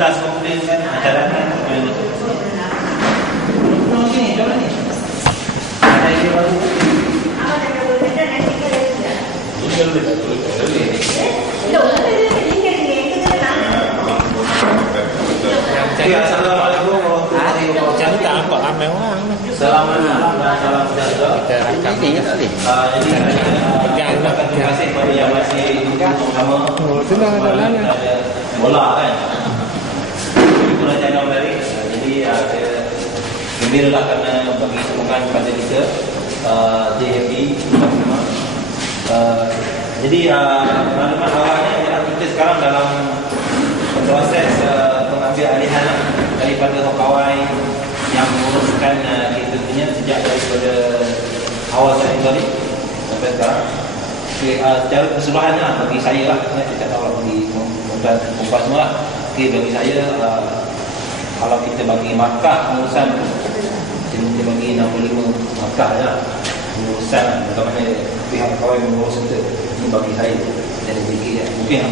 lintas komplain kan masyarakat boleh betul. Ni coba ni. Ada yang baru. Assalamualaikum warahmatullahi wabarakatuh. Tak nampak ramai orang. Selamat malam dan salam sejahtera. Kita rakam ni ya tadi. Jadi terima kasih kepada yang masih bersama. Senang ada lain. Bola kan. Itulah channel dari. Jadi saya gembira lah kerana bagi sokongan kepada kita JFB semua. Jadi maklumat awalnya ialah kita sekarang dalam proses pengambil alihan daripada Hokawai yang menguruskan kita punya sejak daripada awal Januari sampai sekarang. Secara keseluruhannya bagi saya lah, saya tak tahu bagi perempuan semua lah. Bagi saya kalau kita bagi markah pengurusan, kita bagi 65 markah je lah pengurusan bagaimana pihak Hokawai mengurus kita. Ini bagi saya jadi fikir mungkin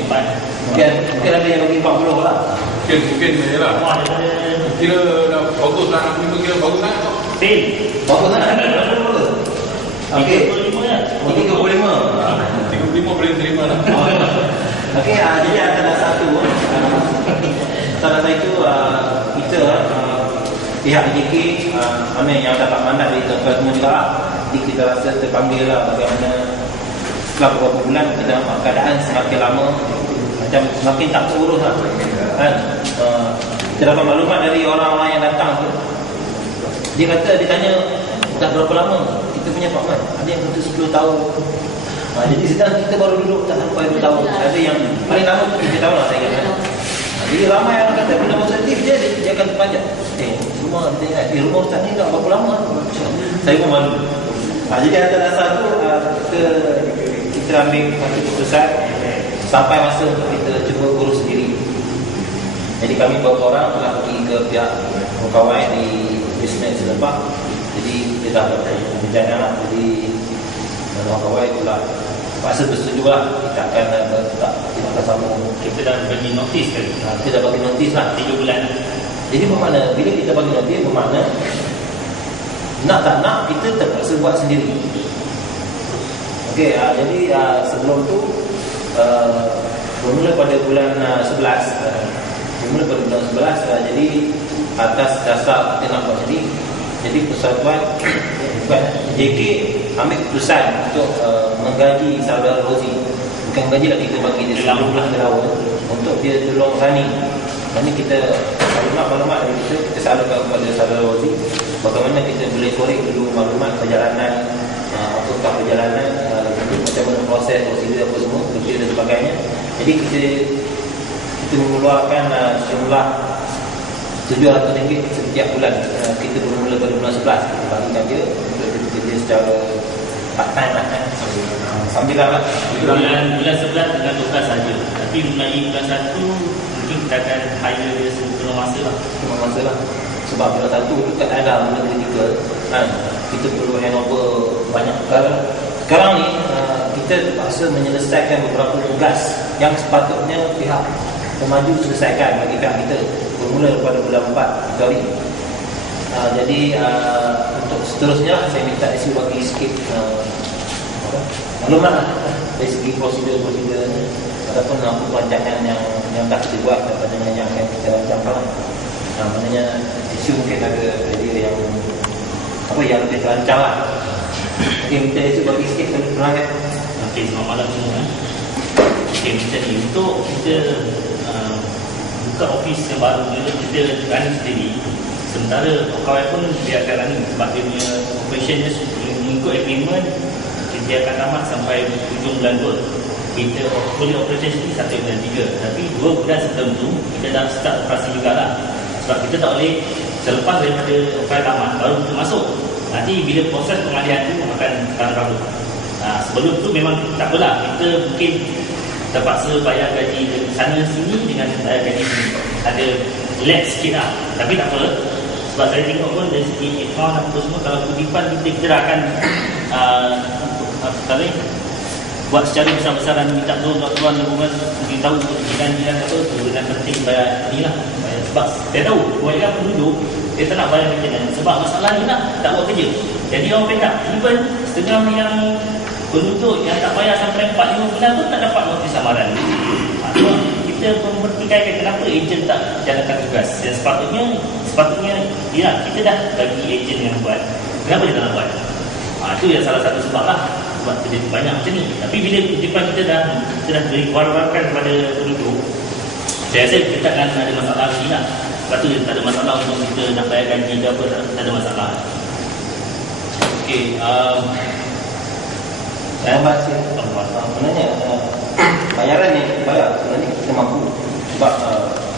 ada yang bagi 40 lah. Mungkin ni lah. Kira dah bagus lah, kira bagus lah. Bagus lah. Okey. 35 boleh terima lah. Okey, jadi ada satu. Salah satu kita pihak JK mana yang dapat mandat dari tuan-tuan semua juga lah. Jadi kita rasa terpanggil lah bagaimana setelah beberapa bulan kita nampak keadaan semakin lama macam semakin tak terurus lah kan. Kita dapat maklumat dari orang-orang yang datang tu. Dia kata, dia tanya dah berapa lama kita punya apartmen. Ada yang kata 10 tahun. Jadi sedang kita baru duduk tak sampai 2 tahun. Ada yang paling lama tu 3 tahun lah saya kata. Jadi ramai orang kata bila positif dia akan terpanjang. Rumah kita ingat rumah ustaz ni dah berapa lama. Saya pun malu. Jadi atas dasar tu kita ambil satu keputusan sampai masa untuk kita cuba urus sendiri. Jadi kami beberapa orang telah pergi ke pihak Hokawai di Bisnes Lebak. Jadi kita dah berbincang lah. Jadi Hokawai telah rasa bersetuju lah. Kita akan sambung. Kita dah bagi notis kan? Kita dah bagi notis lah 3 bulan. Jadi bermakna bila kita bagi notis, bermakna nak tak nak kita terpaksa buat sendiri. Okey, jadi sebelum tu bermula pada bulan 11. Jadi atas dasar kita nak buat sendiri. Jadi persatuan JK ambil keputusan untuk menggaji saudara Rozi. Bukan gaji lah, kita bagi dia $90 untuk dia tolong running. Ini kita maklumat dari kita salurkan kepada saudara Rozi bagaimana kita boleh korek dulu maklumat perjalanan, apakah perjalanan, macam mana proses, prosedur apa semua, kerja dan sebagainya. Jadi kita mengeluarkan jumlah RM700 setiap bulan. Kita bermula pada bulan 11 kita bagikan dia untuk kita kerja secara part time lah kan. Sambilan lah Bulan 11 dengan 12 saja. Tapi mulai bulan 1 mungkin kita akan hire dia setengah masa lah. Sebab bulan 1 tu tak ada bulan kritikal kan. Kita perlu handover banyak perkara. Sekarang ni kita terpaksa menyelesaikan beberapa tugas yang sepatutnya pihak pemaju selesaikan bagi pihak kita bermula daripada bulan 4 Februari. Jadi untuk seterusnya saya minta ISU bagi sikit maklumat lah dari segi prosedur ataupun perancangan yang dah kita buat daripada yang akan kita rancangkan lah. Maknanya ISU mungkin ada idea yang lebih terancang lah. Okey, minta ISU bagi sikit penerangan. Okey, selamat malam semua. Okey, macam ni untuk kita buka office yang baru ni, kita running sendiri. Sementara Hokawai pun dia akan running sebab dia punya operation dia mengikut agreement dia akan tamat sampai hujung bulan 2. Kita boleh operation sendiri sampai bulan 3. Tapi 2 bulan sebelum tu kita dah start operasi jugalah. Sebab kita tak boleh selepas daripada Hokawai tamat baru kita masuk. Nanti bila proses pengalihan tu akan terlalu. Sebelum tu memang tak apalah, kita mungkin terpaksa bayar gaji sana sini dengan bayar gaji sini. Ada lag sikit lah. Tapi tak apa. Sebab saya tengok pun dari segi account apa semua, kalau kutipan kita dah akan buat secara besar-besaran minta tuan hubungan beritahu jiran-jiran apa dengan penting bayar ni lah bayar. Sebab saya tahu kebanyakan penduduk dia tak nak bayar maintenance sebab masalah ni lah tak buat kerja. Jadi orang pedak even setengah yang penduduk yang tak bayar sampai 4-5 bulan pun tak dapat notis samaran. Sebab kita mempertikaikan kenapa ejen tak jalankan tugas dan sepatutnya ya kita dah bagi ejen yang buat, kenapa dia tak nak buat. Itu yang salah satu sebab lah sebab terjadi banyak macam ni. Tapi bila kutipan kita dah beri war-warkan kepada penduduk, saya rasa kita tak akan ada masalah lagi lah. Lepas tu tak ada masalah untuk kita nak bayar gaji ke apa, tak ada masalah. Okey, sebenarnya bayaran yang kita bayar sebenarnya kita mampu sebab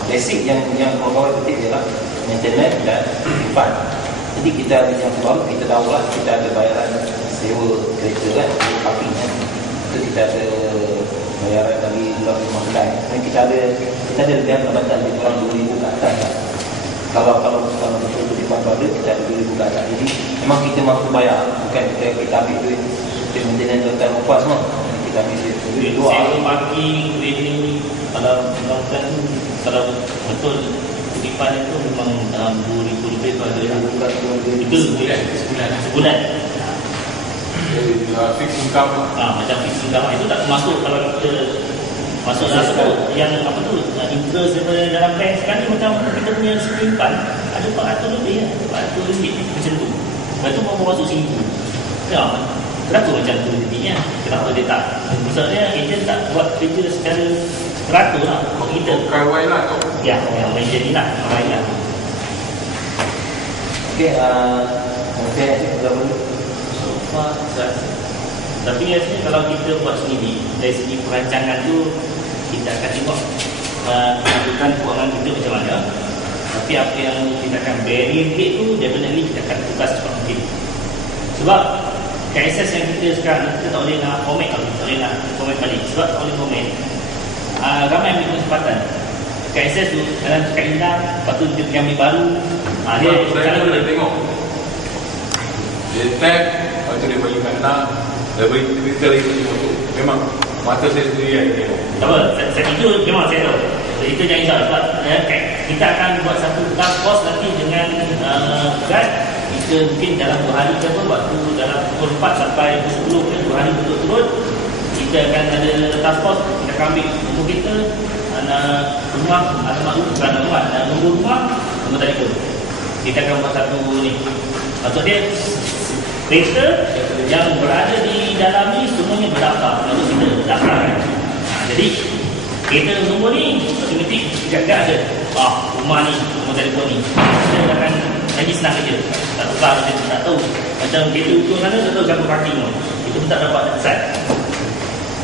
basic yang pegawai petik ialah maintenance dan refund. Jadi kita ada yang baru, kita tahulah kita ada bayaran sewa kereta kan, parking kan, itu kita ada bayaran dari bulan rumah kedai. Dan kita ada lebih pendapatan lebih kurang 2,000 ke atas kan. Kalau betul kutipan tu ada, kita ada 2,000 ke atas. Jadi memang kita mampu bayar, bukan kita ambil duit untuk maintenance hotel rumah semua. Kita ambil duit luar. Sewa parking, ini kalau betul kutipan itu memang dalam 2,000 lebih tu ada yang itu sebulan. Fix income lah. Macam fix income itu tak masuk kalau kita masuk dalam sebut yang apa tu interest daripada dalam bank sekarang ni macam kita punya simpan ada 400 lebih RM400 macam tu. Lepas tu mau masuk RM1,000. Ya, kenapa macam tu jadinya? Kenapa dia tak? Maksudnya ejen tak buat kerja secara teratur lah untuk kita. Kawai lah tu. Ya, yang main jadi lah, kawai lah. Okey, saya sudah boleh. Tapi biasanya kalau kita buat sendiri dari segi perancangan tu kita akan tengok melakukan kewangan kita macam mana. Tapi apa yang kita akan barrier gate tu definitely kita akan tugas cepat mungkin. Sebab KSS yang kita sekarang kita tak boleh nak format lagi, tak boleh nak format balik sebab tak boleh format. Ramai ambil kesempatan KSS tu dalam cakap hilang, lepas tu dia pergi ambil baru. Dia Saya boleh tengok dia tag, lepas tu dia bagi kat anak, dia bagi cerita lagi tu. Memang mata saya sendiri yang tengok. Tak apa, itu memang saya tahu. Itu jangan risau sebab kita akan buat satu task force nanti dengan guard. Kita mungkin dalam 2 hari ke apa, waktu dalam pukul 4 sampai pukul 10 ke 2 hari betul-betul kita akan ada task force. Kita akan ambil nombor kita, rumah, alamat rumah, nombor rumah, nombor telefon. Kita akan buat satu ni. Maksud dia kereta yang berada di dalam ni semuanya berdaftar. Lalu kita daftarkan. Jadi kereta nombor ni otomatik jaga ada. Rumah ni, nombor telefon ni. Kita akan lagi senang kerja. Tak tukar kita tak tahu. Macam kereta ukur sana tak tahu siapa parking pun. Itu pun tak dapat kesan.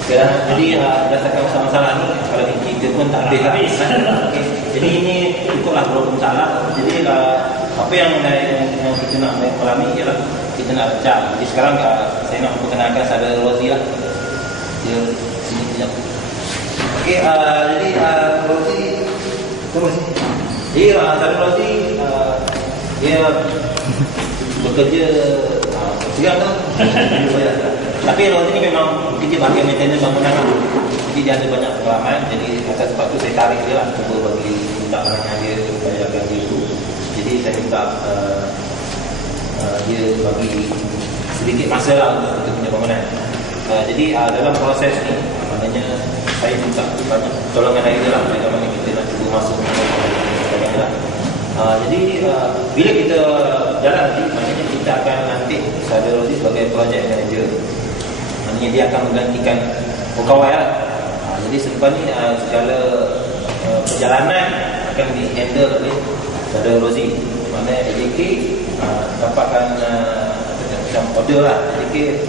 Jadi berdasarkan masalah ni kalau kita pun tak habis lah. Okay. Jadi ini ikutlah problem salah. Jadi apa yang kita nak alami ialah kita nak pecah. Jadi sekarang saya nak memperkenalkan Saudara Rozi lah. Dia sini sekejap. Okey, jadi Rozi terus. Jadi Saudara Rozi dia bekerja sekarang tu. Tapi Rozi ni memang bekerja bahagian maintenance bangunan lah. Jadi dia ada banyak pengalaman. Jadi atas sebab tu saya tarik dia lah, cuba bagi minta pandangan dia supaya gaji itu. Jadi saya minta dia bagi sedikit masa lah untuk punya bangunan. Jadi dalam proses ni maknanya saya minta banyak tolongan dari dia lah bagaimana kita nak cuba masuk sebagainya lah. Jadi bila kita jalan nanti, maknanya kita akan nanti Saudara Rozi sebagai project manager. Maknanya dia akan menggantikan pegawai lah. Jadi selepas ni segala perjalanan akan di-handle oleh Saudara Rozi. Maknanya AJK dapatkan macam order lah. AJK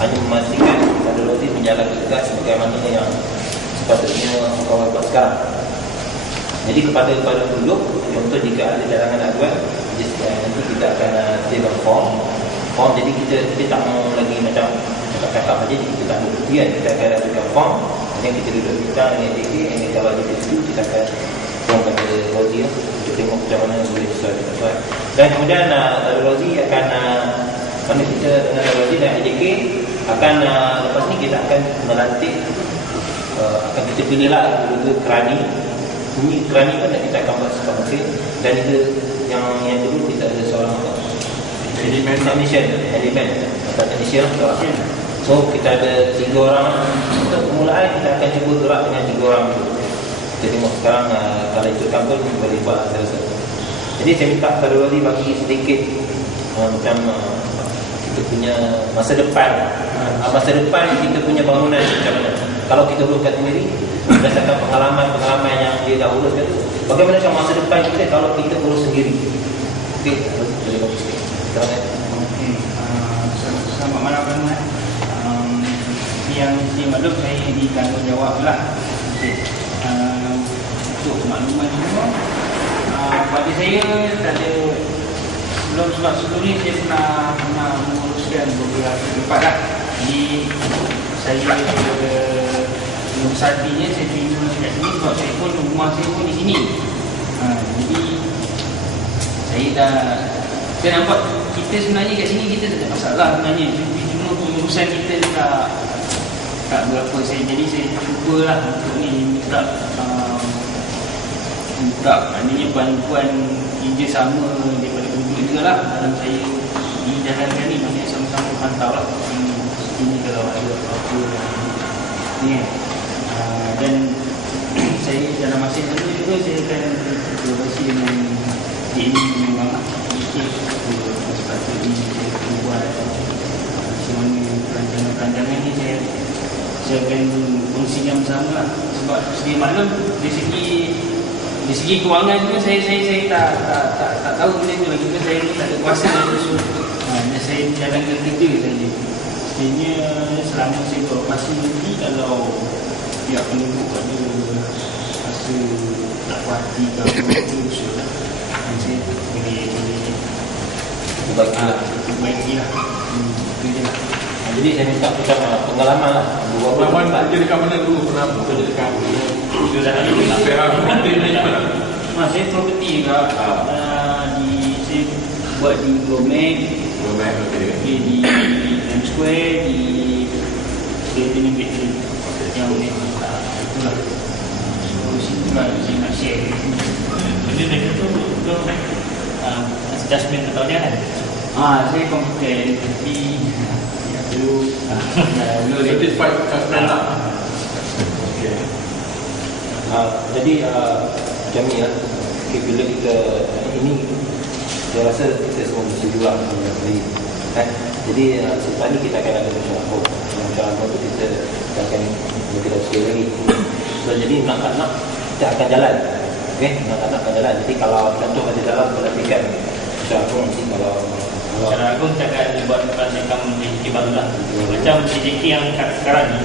hanya memastikan Saudara Rozi menjalankan tugas sebagaimana yang sepatutnya pegawai buat sekarang. Jadi kepada penduduk, contoh jika ada cadangan nak buat, nanti kita akan sediakan form. Jadi kita tak mau lagi macam cakap-cakap saja, kita tak bukti kan. Kita akan lakukan form, dan kita duduk kita dengan AJK, yang kalau ada itu kita akan form kepada Rozi untuk tengok macam mana boleh sesuai. Dan kemudian Rozi akan mana kita dengan Rozi dan AJK akan lepas ni kita akan melantik akan kita pilih lah dulu kerani. Ini kerani kan kita akan buat sebab mesin, dan itu yang dulu kita ada seorang technician atau technician seorang. So kita ada 3 orang. Untuk permulaan kita akan cuba gerak dengan 3 orang dulu. Kita tengok sekarang kalau ikutkan pun boleh buat saya rasa. Jadi saya minta kepada Wali bagi sedikit macam kita punya masa depan. Masa depan kita punya bangunan macam mana. Kalau kita uruskan sendiri berdasarkan pengalaman yang dia dah uruskan tu, bagaimana macam masa depan kita kalau kita urus sendiri. Okey, boleh bagus sikit. Okey, selamat malam tuan-tuan. Yang saya maklum saya ditanggungjawab lah. Okey. Untuk makluman semua, pada saya tak ada sebelum ni saya pernah menguruskan beberapa tempat lah. Jadi saya saatinya saya terima dekat sini sebab saya pun rumah saya pun di sini. Jadi saya nampak kita sebenarnya kat sini kita tak ada masalah sebenarnya. Cuma pengurusan kita tak berapa jadi saya cubalah untuk ni minta maknanya bantuan kerjasama daripada penduduk juga lah dalam saya dijalankan ni, maknanya sama-sama pantau lah ini kalau ada apa-apa ni kan. Dan saya dalam masa yang lalu juga saya akan berkolaborasi dengan JMI memang sepatutnya saya buat macam mana perancangan-perancangan ni saya akan kongsikan bersama lah. Sebab sedia maklum dari segi kewangan juga saya tak tahu benda tu lagi, saya tak ada kuasa dalam tu. Dan saya jalankan kerja saja. Sebenarnya selama saya beroperasi nanti, kalau pihak penduduk ada rasa tak puas hati ke apa-apa usul lah, saya boleh perbaiki lah. Itu je lah. Jadi saya minta macam pengalaman lah. Pengalaman kerja dekat mana dulu? Pernah kerja dekat saya property juga. Saya buat di Gomek, di M Square, di Clayton Bakery yang ni. Itulah. So situlah saya nak share. Jadi mereka tu adjustment atau dia kan? Saya komputer tapi dulu certified customer lah. Okay. Jadi macam ni lah. Okay, bila kita ini, saya rasa kita semua mesti juga jadi selepas ni kita akan ada musyawarah tu kita akan kita sekali lagi. So, jadi nak kita akan jalan. Okay, nak akan jalan. Jadi kalau contoh ada dalam pelantikan musyawarah nanti kalau Secara Agung kita akan buat pelantikan JK baru lah. Macam JK yang sekarang ni,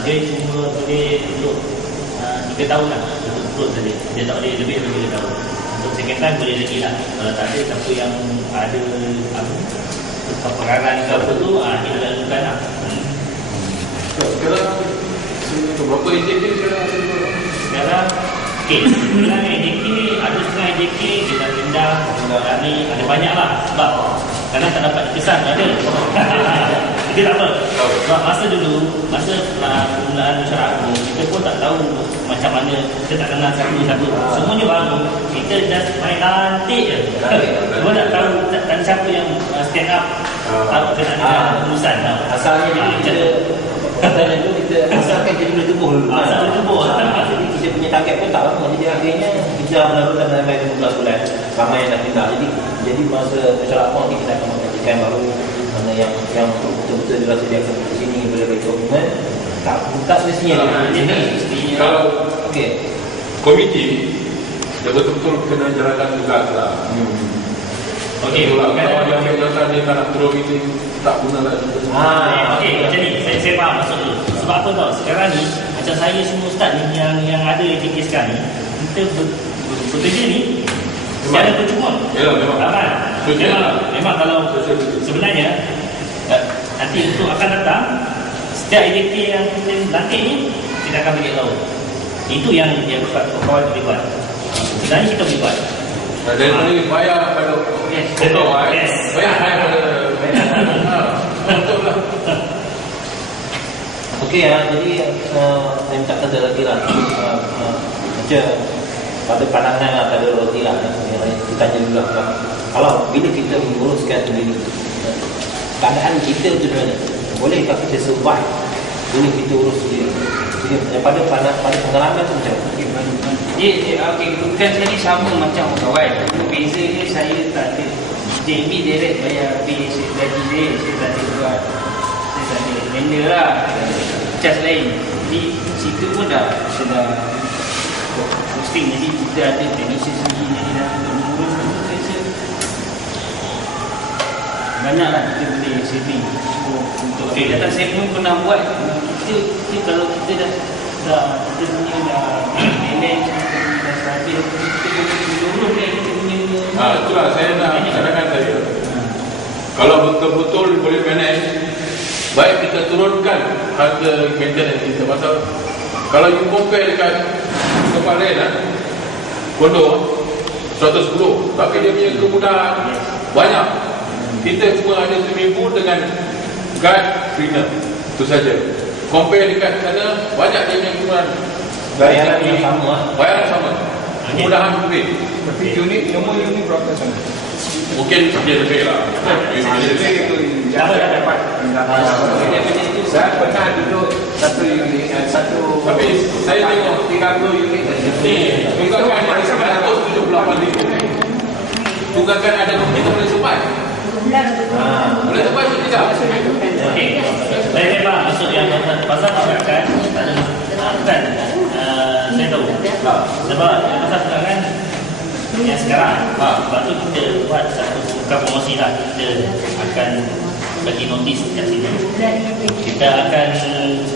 dia cuma boleh untuk 3 tahun lah, untuk terus saja. Dia tak boleh lebih daripada 3 tahun. Untuk second time boleh lagi lah. Kalau tak ada siapa yang ada kepekaran ke apa tu, kita lakukan lah. Sekarang berapa AJK sekarang? Sekarang sekarang AJK ada setengah AJK dia dah pindah ni, ada banyak lah sebab kadang tak dapat dikesan ada. Jadi tak apa, sebab masa permulaan masyarakat kita pun tak tahu macam mana, kita tak kenal satu-satu, semuanya baru, kita just main lantik je. Semua tak tahu tak siapa yang stand up tahu kena ada urusan. asalnya jadi kita asalkan jadi boleh tubuh dulu. Asal boleh tubuh. Jadi kita punya target pun tak lama. Jadi akhirnya kita meneruskan sampai 15 bulan. Ramai yang dah pindah. Jadi masa masyarakat pun kita akan mengajikan baru mana yang betul-betul dirasa dia akan di sini boleh beri komitmen. Tak semestinya di sini. Kalau okey. komiti dia betul-betul kena jalankan tugas lah. Okey, Kalau yang biasa dia tak nak terus itu tak guna lah. okey, macam ni saya faham maksud tu. Sebab apa tau, sekarang ni macam saya semua ustaz ni yang ada JK sekarang ni, kita bekerja ni secara percuma. Yalah, memang. Memang kalau sebenarnya nanti untuk akan datang setiap JK yang kita lantik ni kita akan bagi tahu. Itu yang kawan boleh buat. Sebenarnya kita boleh buat. Dan bayar pada Yes. bayar pada betul lah. Okey jadi saya minta kata lagi lah macam pada pandangan lah, pada roti lah kita tanya dulu lah kalau bila kita menguruskan diri keadaan kita tu sebenarnya bolehkah kita survive bila kita urus diri pada pengalaman tu macam Okey, bukan saya ni sama macam kawan. Beza dia saya tak ada JB direct bayar pay gaji dia, saya tak ada buat. Saya tak ada vendor lah. Cas lain. Jadi situ pun dah posting, jadi kita ada technician sendiri jadi dah untuk mengurus itu saya rasa banyaklah kita boleh saving. So untuk datang saya pun pernah buat kita kalau kita dah kita punya dah balance, kita dah stabil, kita boleh menurun kan kita punya Itulah saya nak katakan tadi. Kalau betul-betul boleh manage, baik kita turunkan harga maintenance kita. Pasal kalau you compare dekat tempat lain kondo 110, tapi dia punya kemudahan banyak. Kita cuma ada swimming pool dengan guard cleaner, itu saja. Compare dekat sana banyak dia punya kemudahan. bayaran yang sama Bayaran sama, kemudahan lebih. Tapi unit, nombor unit berapa sana? Mungkin dia lebih lah. Itu yang saya dapat. Saya pernah duduk satu unit, satu. Tapi saya tengok 30 unit. ni tunggakan ada 178,000. Tunggakan ada kita boleh sempat. Boleh sempat atau tidak? Okey. Saya memang maksud yang pasal tunggakan tak ada bukan saya tahu. Sebab pasal tunggakan yang sekarang sebab tu kita buat satu bukan promosi lah, kita akan bagi notis kat sini. Kita akan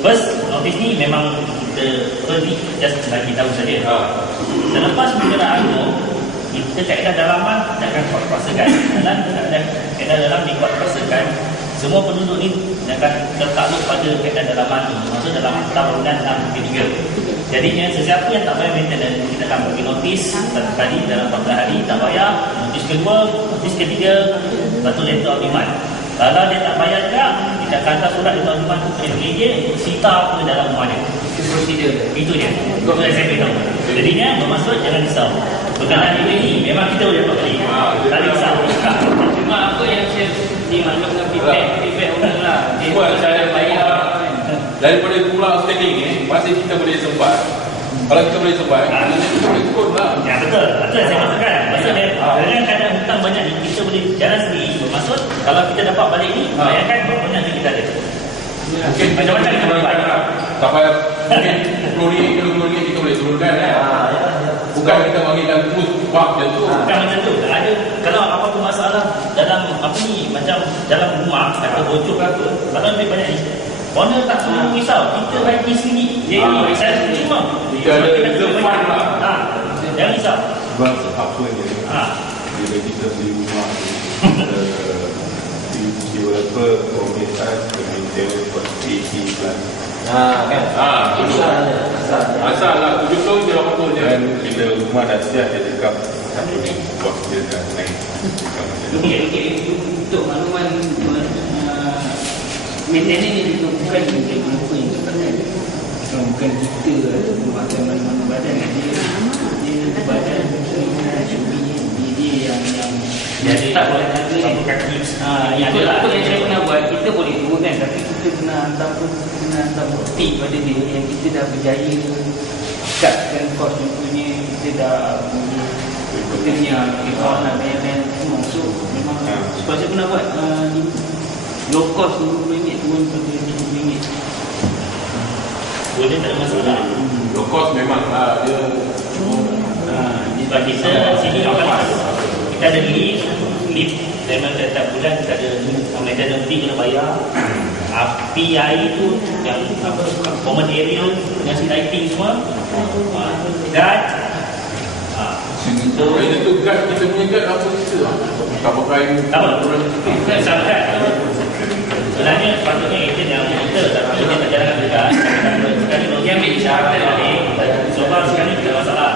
first notis ni memang kita early just bagi tahu saja. Selepas perkiraan tu kita kaedah dalaman jangan kuat kuasakan dan kaedah dalam dikuat kuasakan. Semua penduduk ni akan tertakluk pada kaedah dalaman tu, maksud dalam tahunan 63. Jadinya sesiapa yang tak bayar maintenance kita akan bagi notis satu kali dalam 14 hari tak bayar, notis kedua, notis ketiga, lepas tu letter of demand. Kalau dia tak bayar juga, kita akan hantar surat letter of demand tu ke dia untuk sita apa dalam rumah dia. itu prosedur. Itu dia. Itu saya beritahu. Jadinya bermaksud jangan risau. Berkenaan ini memang kita boleh dapat beli. Tak risau. Cuma apa yang saya dimaklumkan feedback umum lah. Buat saya bayar daripada jumlah outstanding ni masih kita boleh sempat. Kalau kita boleh sempat, kita boleh turun lah. Ya betul. Betul saya maksudkan. Maksudnya dengan keadaan hutang banyak ni kita boleh jalan sendiri. Bermaksud kalau kita dapat balik ni, bayangkan berapa banyak duit kita ada. Mungkin Macam-macam kita boleh buat. tak payah mungkin 20 ringgit kita boleh turunkan Bukan kita panggilkan terus bab macam tu. Bukan macam tu. Ada kalau apa-apa masalah dalam apa ni macam dalam rumah atau bocor ke apa, kalau lebih banyak ni owner tak perlu risau, kita bagi sendiri. Jadi saya cuma Kita ada reserve fund lah. Jangan risau. Sebab apa dia bila kita beli rumah tu developer komunitas kemudian seperti 80 plus kan Asal lah 70 je 80 je. dan bila rumah dah siap dia cakap satu ni kos dia dah naik. Cakap macam tu. Okey, untuk makluman maintenance ni juga bukan kita developer yang cakapkan. Bukan kita ataupun mana-mana badan dia badan dia yang Jadi tak boleh harga satu ni. kaki Itu apa yang saya pernah buat, kita boleh turunkan tapi kita kena hantar bukti pada dia yang kita dah berjaya cutkan kos, contohnya kita dah boleh kita punya account nak bayar semua. So memang sebab saya pernah buat low cost RM50 turun pada RM70. boleh tak ada masalah. Low cost memang lah dia. Sebab kita sini kita ada lift memang setiap bulan kita ada maintenance fee kena bayar. Api air tu yang apa common area dengan si lighting semua. Dan so Bila tu guard kita punya guard apa kita tak pakai apa? Bukan sangat. Sebenarnya patutnya agent yang kita tapi dia tak jalankan juga. Sekali dia ambil cara adik. Sebab sekali kita masalah.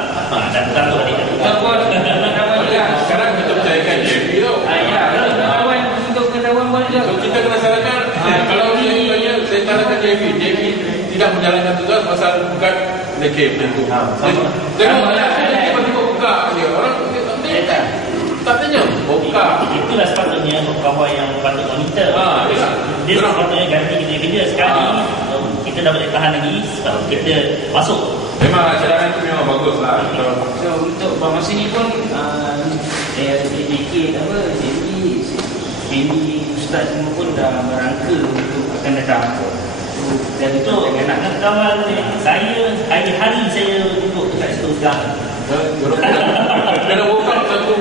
Dan bukan tu adik. Kawan juga. Sekarang kita percayakan JP tau. Ya, kawan untuk ketahuan buat juga. So kita kena salahkan JB tidak menjalankan tugas pasal bukan leke macam tu. Tengok tiba-tiba buka dia orang tak tanya buka. Itulah sepatutnya kawan yang patut monitor. Dia sepatutnya ganti kita kerja sekali. Kita dah boleh tahan lagi sebab kita masuk. Memang cadangan tu memang bagus lah. So untuk masa ni pun JK apa Andy Ustaz semua pun dah merangka untuk akan datang. Dan Itu nak kawan saya hari-hari saya duduk dekat situ sekarang. Kena buka satu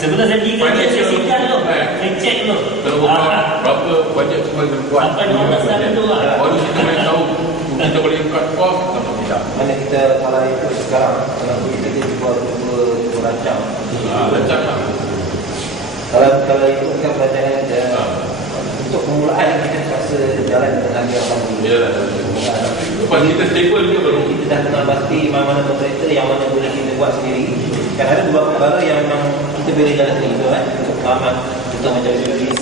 Sebelum saya pergi kerja saya siapkan tu. Saya check tu. Kena buka berapa bajet semua kita buat. Sampai 12 tahun tu lah. Baru kita boleh tahu kita boleh cut cost atau tidak. Mana kita kalau itu sekarang kalau kita dua rancang. Rancang lah. Kalau itu kan perancangan untuk permulaan kita rasa jalan dengan dia Ya. Lepas kita staple dia baru. kita dah kenal pasti mana kontraktor yang mana boleh kita buat sendiri. Kan ada dua perkara yang memang kita boleh jalan sendiri tu kan. Untuk pengalaman contoh macam servis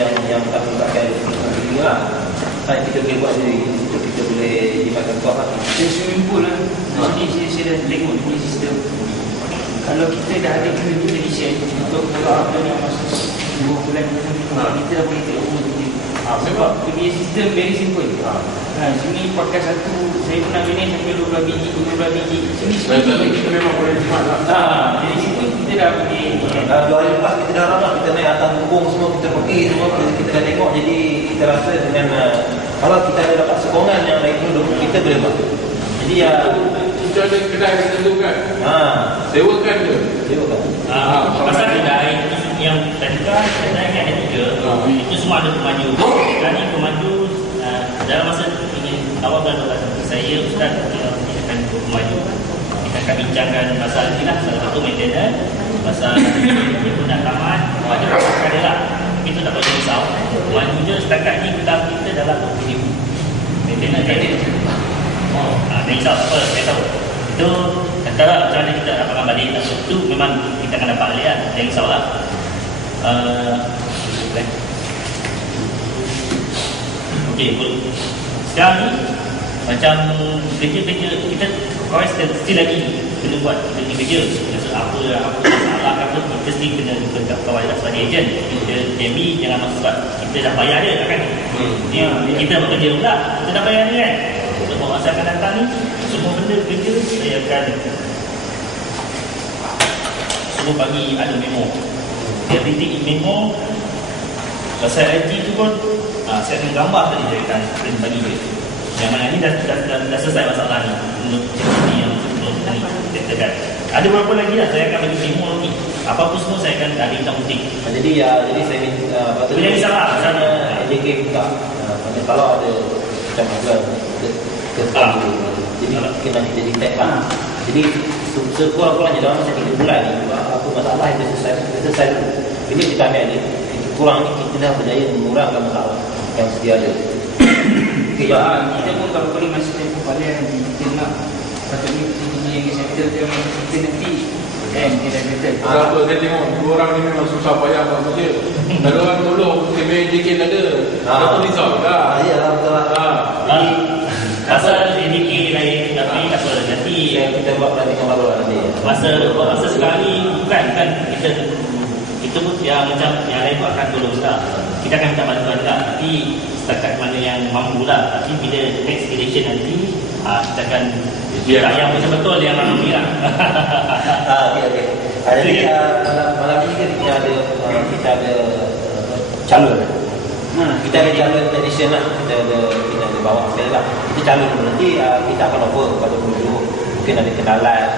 yang tak menggunakan sendiri lah. Kan kita boleh buat sendiri. Itu kita boleh dimakan kuah lah. Saya swimming pool lah. Jadi saya dah tengok dia punya sistem. Kalau kita dah ada condition untuk kalau ada yang masuk 2 bulan kita dah boleh tengok rumah kita. Sebab dia punya sistem very simple. Sini pakai satu, saya pernah manage sampai 12 biji, 15 biji. Sini Kita memang boleh jimat lah. jadi situ kita dah boleh. 2 hari lepas kita dah ramah, kita naik atas bumbung semua, kita pergi semua, kita dah tengok. Jadi kita rasa dengan kalau kita ada dapat sokongan yang lain dulu, kita boleh buat. Jadi Kita ada kedai tertentu kan. Sewakan je. Pasal kedai yang tadika kedai yang ada 3 itu semua ada pemandu. Kali pemandu dalam masa ini awal bulan 12 saya Ustaz kita akan pemandu. Kita akan bincangkan pasal ni lah, salah satu maintenance pasal dia pun dah tamat ada perkara lah. Itu tak perlu risau. Pemandu je setakat ni kita dalam 20,000 maintenance jadi tak risau apa saya tahu. Itu antara macam mana kita akan balik itu memang kita akan dapat lihat, jangan risaulah. Okey, sekarang ni macam kerja-kerja kita korang still lagi kena buat kerja apa masalah apa kita still kena dekat kawan sebagai ejen. Jamie jangan masuk sebab kita dah bayar dia kan. Kita bekerja pula, kita dah bayar dia kan. Sebab masa akan datang ni semua benda kerja saya akan semua bagi ada memo. Dia titik memo pasal IT tu pun saya akan gambar tadi saya akan bagi dia. Yang mana ni dah selesai masalah ni. Ini yang ni dekat. Ada berapa lagi lah saya akan bagi memo lagi. Apa pun semua saya akan ada hitam putih. Jadi saya minta Boleh salah sana JK buka. Kalau ada macam agar jadi kita jadi tag lah. Jadi sekurang-kurangnya dalam masa 3 bulan ni apa masalah yang selesai dulu. Ini kita ambil ni kurang ni kita dah berjaya mengurangkan masalah yang sedia ada. Kita pun kalau boleh masih tempoh balik kita nak patutnya kita yang settle dia kita nanti kan kita dah settle. Apa saya tengok dua orang ni memang susah payah buat kerja. Ada orang tolong JK tak ada. Satu risau dah. Ya lah betul lah. pasal DDK lain tapi apa nanti kita buat pelantikan baru lah nanti. Masa sekarang ni bukan kita pun yang macam yang lain pun akan tolong juga. Kita akan minta bantuan juga tapi setakat mana yang mampu lah. Tapi bila next election nanti kita akan minta yang betul-betul yang mampu lah. Okey. Jadi malam ni kita ada calon. Kita ada calon technician lah. Kita ada bawa sekali lah. Kita calon dulu nanti kita akan offer kepada penduduk. Mungkin ada kenalan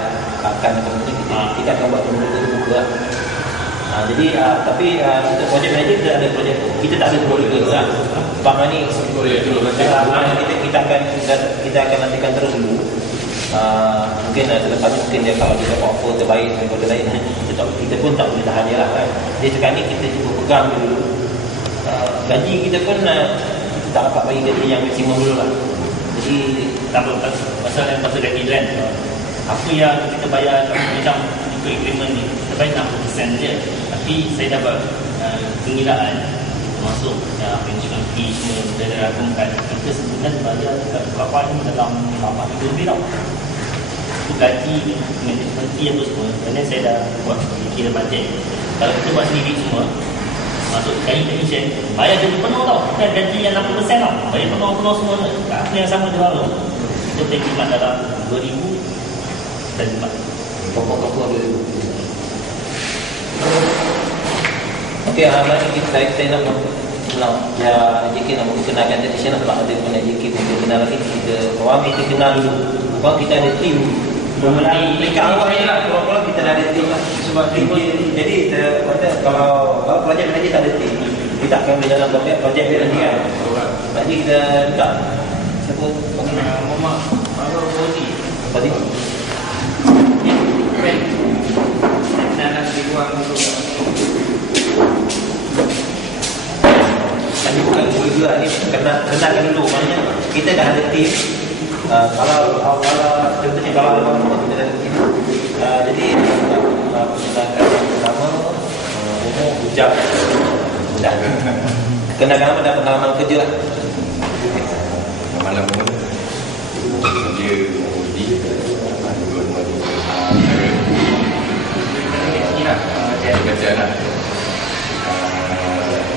akan mungkin kita akan buat penduduk buka lah. Jadi tapi untuk projek manager kita ada projek kita tak ada projek lah. Sebab ni kita akan nantikan terus dulu. Mungkin selepas mungkin dia kalau kita offer terbaik daripada lain kita pun tak boleh tahan dia lah kan. Jadi sekarang ni kita cuba pegang dulu. Gaji kita pun kita tak dapat bagi gaji yang maksimum dulu lah. Jadi Tak apa pasal gaji tu kan. Apa yang kita bayar macam ikut agreement ni kita bayar 60% je. Tapi saya dapat pengilaan termasuk management fee semua kita rangkumkan. Kita sebenarnya bayar dekat kapal ni dalam 8 lebih tau. Itu gaji management fee apa semua. Dan then saya dah buat kira bajet. Kalau kita buat sendiri semua, masuk sekali technician, bayar jadi penuh tau. Kita gaji yang 60% tau. Bayar penuh semua. Apa yang sama je lalu. Kita boleh khidmat dalam 2,000 dan khidmat. Pokok-pokok dulu. Okey, hari ini saya nak ya JK nak mengenalkan technician sebab ada punya JK kita kenal lagi kita orang kita kenal dulu. Orang kita ada tim mereka awal je lah. Kalau kita dah ada tim lah. Sebab tim jadi kita kata kalau projek manager tak ada tim, dia tak akan berjalan projek dia nanti kan. Nanti kita tak siapa panggil Muhammad Fauzi. Fauzi. Nak dibuang untuk Tapi bukan juga ni kenalkan dulu. Maknanya kita dah ada tim. Kalau contohnya kalau ada orang kita dah ada tim. Jadi kenalkan yang pertama umur hujah. Dah. Kenalkan apa dah pengalaman kerja lah. Malam pun dia di kerja lah.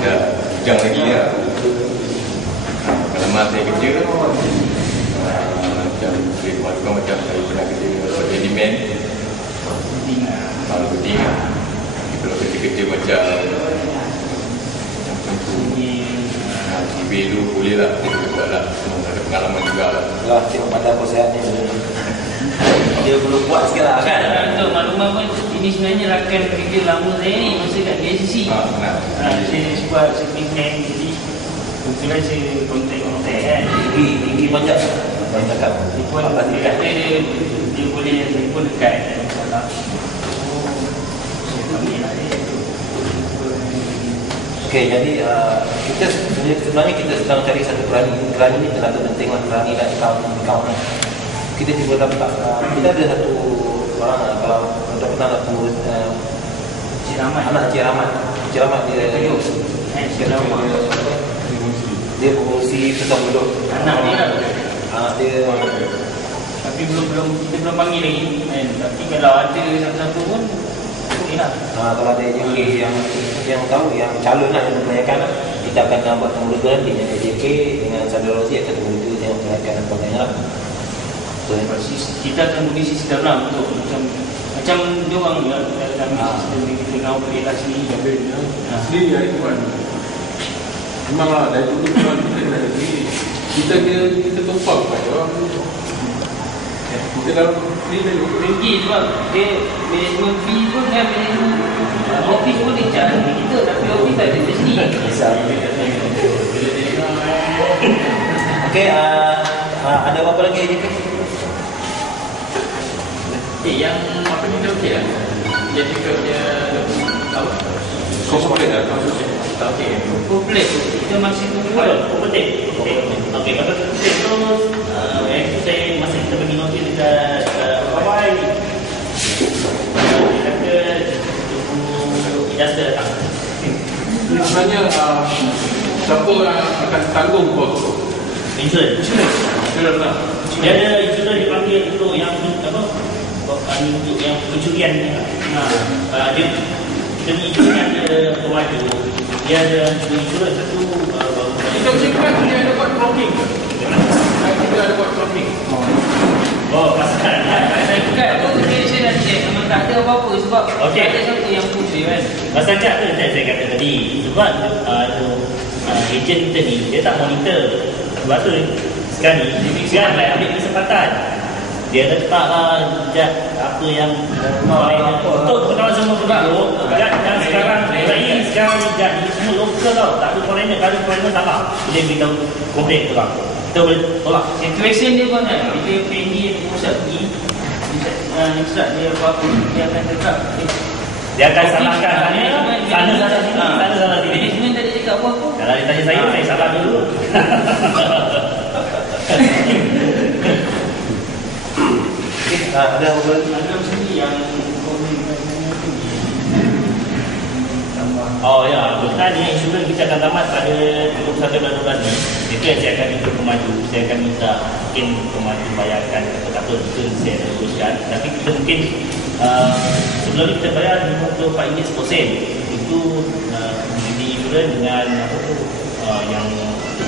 Dah hujang lagi lah. Pengalaman saya kerja macam saya pernah kerja sebagai demand kalau penting lah. Kalau kerja-kerja macam TV tu boleh lah kita buat lah, ada pengalaman juga lah. Lah tengok pada apa sihatnya. Dia perlu buat sikit lah kan. untuk makluman pun ini sebenarnya rakan kerja lama saya ni masa kat KCC. Benar. Saya buat segmen jadi kebetulan saya kontak kan. Tinggi banyak. Banyak kat. Dia kata dia boleh telefon dekat. Masalah. Saya panggil lah dia. Okey, jadi kita sebenarnya kita sedang cari satu kerani ni tenaga penting lah, kerani dan account lah. Kita tiba dapat kita ada satu orang kalau untuk pernah nak pengurus Cik Rahmat. anak Cik Rahmat dia pengurusi Sultan Belud. Anak dia lah. Anak dia Tapi kita belum panggil lagi kan. Tapi kalau ada siapa-siapa pun boleh lah. kalau ada JK yang tahu yang calon lah yang memperlayakan lah, kita akan buat pengurus nanti dengan JK dengan Sadar Rozi akan pengurus yang memperlayakan dan sebagainya lah. Kita akan beri sistem lah untuk macam dia orang ya, kami sistem ni kita nak beri lah sini. Asli ya itu kan. Memanglah dari dulu kita dah negeri. Kita tumpang kan orang tu. Kita dalam ni dulu. Tinggi sebab dia management fee pun kan management office pun dia charge kita tapi office tak ada di sini. Okey, ada apa lagi JK? Yang apa ni dia okey lah. Dia cakap dia tahu. Kau boleh dah. Okey. Komplek kita masih tunggu lah. Okey, kalau kita terus saya masa kita pergi notis dekat Hawaii, dia kata ijazah datang. Sebenarnya siapa yang akan tanggung kos? Insurans. Insurans lah. Dia ada insurans dipanggil untuk yang apa? Untuk yang pencurian ni. Dia kita ni insurans dia provider. Dia ada insurans satu Kita cakap dia ada buat dropping. Kita ada buat dropping. pasal Saya cakap tu saya dah check memang tak ada apa-apa sebab Okey. ada satu yang putih kan. pasal kat tu saya kata tadi sebab ejen kita ni dia tak monitor. Sebab tu sekali dia ambil kesempatan. Dia letak apa yang untuk pertama semua penduduk dan sekarang saya sekarang jadi semua lokal tau, tak ada foreigner. Kalau foreigner salah boleh beritahu komplain tu lah, kita boleh tolak. Situation dia pun kan bila PNG pusat pergi instruct dia apa-apa dia akan cakap Dia akan salahkan sana salah sini, sana salah sini. management tadi cakap apa-apa. Kalau dia tanya saya salah dulu. Ada apa lagi? Ada sendiri yang tambah Oh ya, betul ni insurans kita akan tamat pada 31 bulan ni. Itu yang saya akan minta pemaju. Saya akan minta mungkin pemaju bayarkan apa itu saya teruskan. Tapi kita mungkin sebelum kita bayar RM54 itu menjadi insurans dengan apa tu yang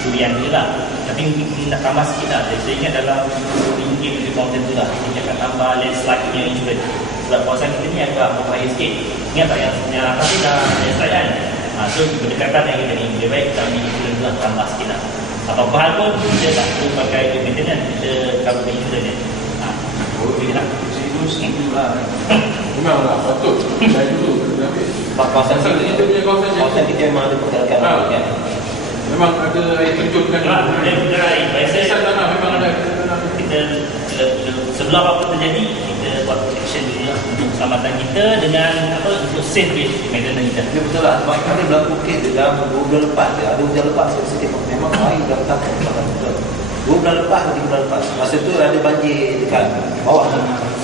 curian je lah. Tapi mungkin kita nak tambah sikit lah. Saya ingat dalam RM10 lebih konten tu lah. Kita akan tambah landslide punya insurans. Sebab kawasan kita ni agak berbahaya sikit. Ingat tak yang atas ni dah landslide kan? So berdekatan yang kita ni, lebih baik kita ambil insurans tu lah, tambah sikit lah. Apa-apa hal pun kita tak perlu pakai maintenance, kita cover insurans ni. Boleh lah. Memanglah, patut. Saya dulu kena habis. Kawasan Kita punya kawasan kita memang ada pergerakan kan. memang ada air terjun kan. Ada air. Biasa tanah memang ada. Kita sebelum apa terjadi, kita buat protection dulu lah untuk keselamatan kita dengan apa untuk safe maintenance kita. Ya betul lah. Sebab ada berlaku kes dalam 2 bulan lepas dia. Ada hujan lepas saya tengok. Memang air dah bertakut. 2 bulan lepas atau 3 bulan lepas. Masa tu ada banjir dekat bawah.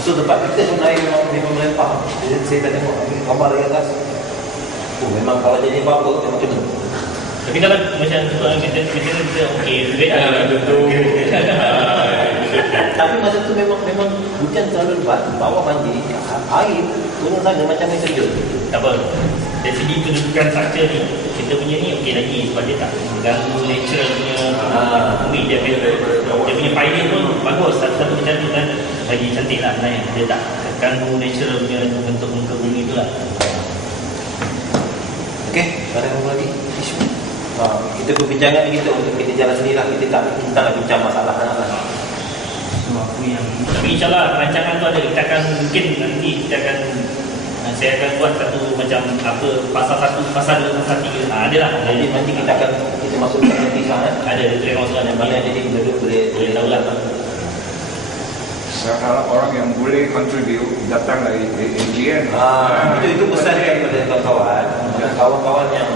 So tempat kita pun air memang melempar. Jadi saya dah tengok gambar dari atas. Memang kalau jadi apa-apa memang kena. Tapi kalau macam tu maintenance kita okey. Tentu. Tapi masa tu memang hujan terlalu lebat, bawah banjir, air turun sana macam air terjun. Tak apa. Dari segi kedudukan structure ni, kita punya ni okey lagi sebab dia tak mengganggu natural punya bumi. Dia punya piling pun bagus. Satu-satu macam tu kan lagi cantik lah sebenarnya. Dia tak ganggu natural punya bentuk muka bumi tu lah. Okey, ada apa lagi? Isu. Kita perbincangan kita untuk kita jalan sendirilah. Kita nak bincang masalah lah. Tapi insyaAllah rancangan tu ada. Kita akan mungkin nanti saya akan buat satu macam apa pasal 1, pasal 2, pasal 3. Ada lah. Nanti kita masuk ke kisah Ada boleh masuk ada mana jadi penduduk boleh tahu lah. Saya harap orang yang boleh contribute datang dari AGN. Itu pesan kepada kawan-kawan. Kawan-kawan yang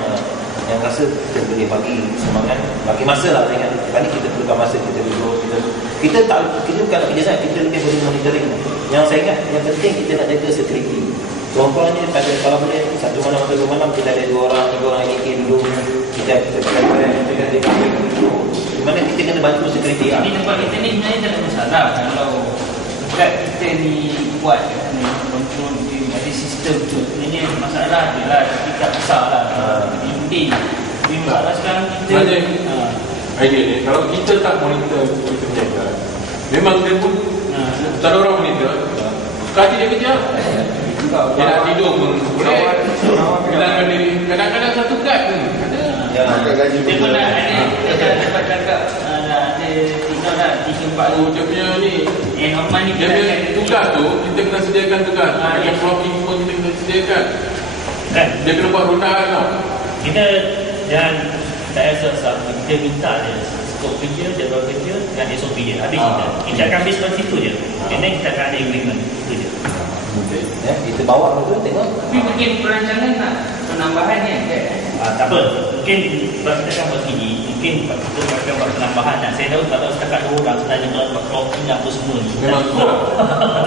rasa kita boleh bagi semangat, bagi masa lah. Saya ingat kali kita perlukan masa, kita bukan nak kerja sangat, kita lebih boleh monitoring. Yang saya ingat yang penting kita nak jaga security. Contohnya pada kalau boleh satu malam atau 2 malam kita ada 2 orang, 3 orang yang duduk, kita mana kita kena bantu security lah. Di tempat kita ni sebenarnya tak ada masalah. Kalau tempat kita ni buat kontrol ada sistem tu, ini masalah je lah. Tapi tak besar lah. Jadi penting. Tapi masalah sekarang kita Idea ni, kalau kita tak monitor kita menjaga, memang dia pun tak ada orang monitor. Kaki dia kerja. Dia nak tidur pun boleh. Bilangkan diri. Kadang-kadang satu guard pun ada. kita pun dah ada. Kita dah dapat cakap ada 3-4 Dia punya ni, normal ni dia punya tugas tu, kita kena sediakan tugas. Yang blocking pun kita kena sediakan. Kan? Dia kena buat rundaan tau. Kita jangan tak rasa kita minta je skop kerja, jadual kerja dan SOP je. Habis kita akan habis pada situ je. And then kita akan ada agreement. Itu je. Kita bawa dulu tengok. Tapi mungkin perancangan nak penambahan kan? Tak apa. Mungkin sebab kita akan buat sini, mungkin kita akan buat penambahan. Dan saya tahu tak tahu setakat 2 orang sebenarnya kalau buat clocking apa semua ni. Memang cukup.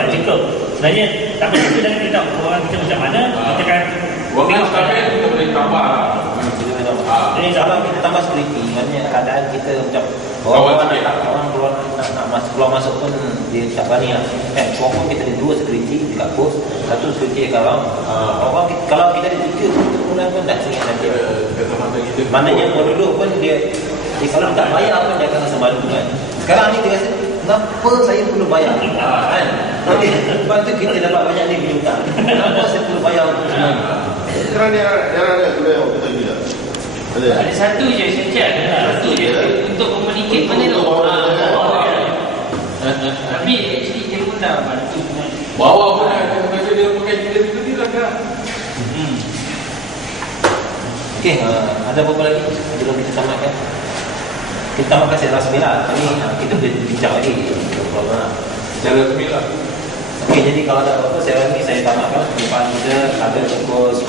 Tak cukup. Sebenarnya tak apa, kita jangan kita orang kita macam mana, kita akan Wangan sekalian kita boleh tambah lah. Jadi kalau kita tambah security, maknanya keadaan kita macam Kawan orang sikit. keluar keluar masuk pun dia tak berani lah. Kan, walaupun kita ada 2 security dekat pos, 1 security dekat orang. Orang kalau kita ada 3 pun pun dah singkat nanti. Maknanya penduduk pun dia kalau tak bayar pun dia akan rasa malu kan. Sekarang ni dia rasa kenapa saya perlu bayar? Kan? Sebab tu kita dapat banyak ni hutang. Kenapa saya perlu bayar semua? Sekarang dia ada tu yang betul tidak? Ada satu je saya cek. Satu je untuk communicate mana tu. Tapi actually dia pun dah bantu. Bawah pun ada. Macam dia pakai gila-gila lah kan. Okey, ada apa-apa lagi sebelum kita tamatkan? Kita tamatkan secara rasmi lah. Ini kita boleh bincang lagi. Secara resmi lah. Okey, jadi kalau ada apa-apa secara ni saya tamatkan. Depan kita ada pukul 10.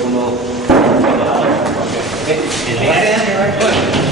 Okey, terima kasih.